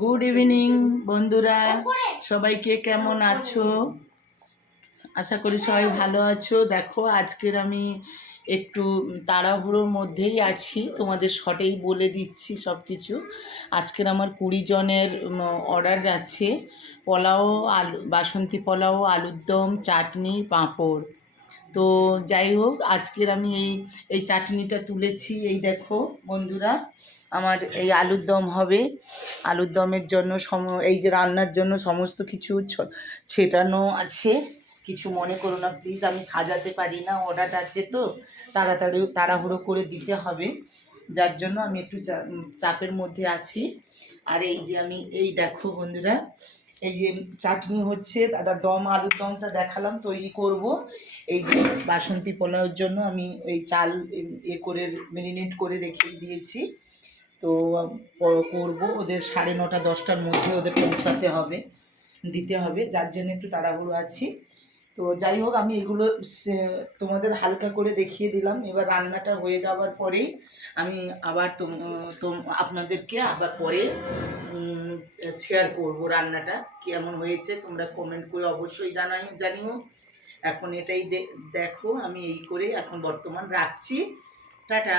Good evening বন্ধুরা, সবাইকে কেমন আছো? আশা করি সবাই ভালো আছো। দেখো, আজকের আমি একটু তাড়াহুড়োর মধ্যেই আছি, তোমাদের শর্টেই বলে দিচ্ছি সব কিছু। আজকের আমার 20 জনের অর্ডার আছে। পোলাও, আলু বাসন্তী পোলাও, আলুর দম, চাটনি, পাঁপড়। তো যাই হোক, আজকের আমি এই চাটনিটা তুলেছি। এই দেখো বন্ধুরা, আমার এই আলুর দম হবে। আলুর দমের জন্য এই যে রান্নার জন্য সমস্ত কিছু ছেটানো আছে। কিছু মনে করো না প্লিজ, আমি সাজাতে পারি না, অর্ডার আছে তো তাড়াহুড়ো করে দিতে হবে, যার জন্য আমি একটু চাপের মধ্যে আছি। আর এই যে আমি এই দেখো বন্ধুরা, এই যে চাটনি হচ্ছে, দাদা দম আলুর দমটা দেখালাম তৈরি করব। এই যে বাসন্তী পোলাওর জন্য আমি এই চাল করে মেরিনেট করে রেখে দিয়েছি। তো করব, ওদের 9:30 10টার মধ্যে ওদের পৌঁছাতে হবে, দিতে হবে, যার জন্য একটু তাড়াহুড়ো আছি। তো যাই হোক, আমি এগুলো তোমাদের হালকা করে দেখিয়ে দিলাম। এবার রান্নাটা হয়ে যাওয়ার পরেই আমি আবার আপনাদেরকে আবার পরে শেয়ার করব রান্নাটা কেমন হয়েছে। তোমরা কমেন্ট করে অবশ্যই জানিও। এখন এটাই দেখো, আমি এই করে এখন বর্তমান রাখছি। টাটা।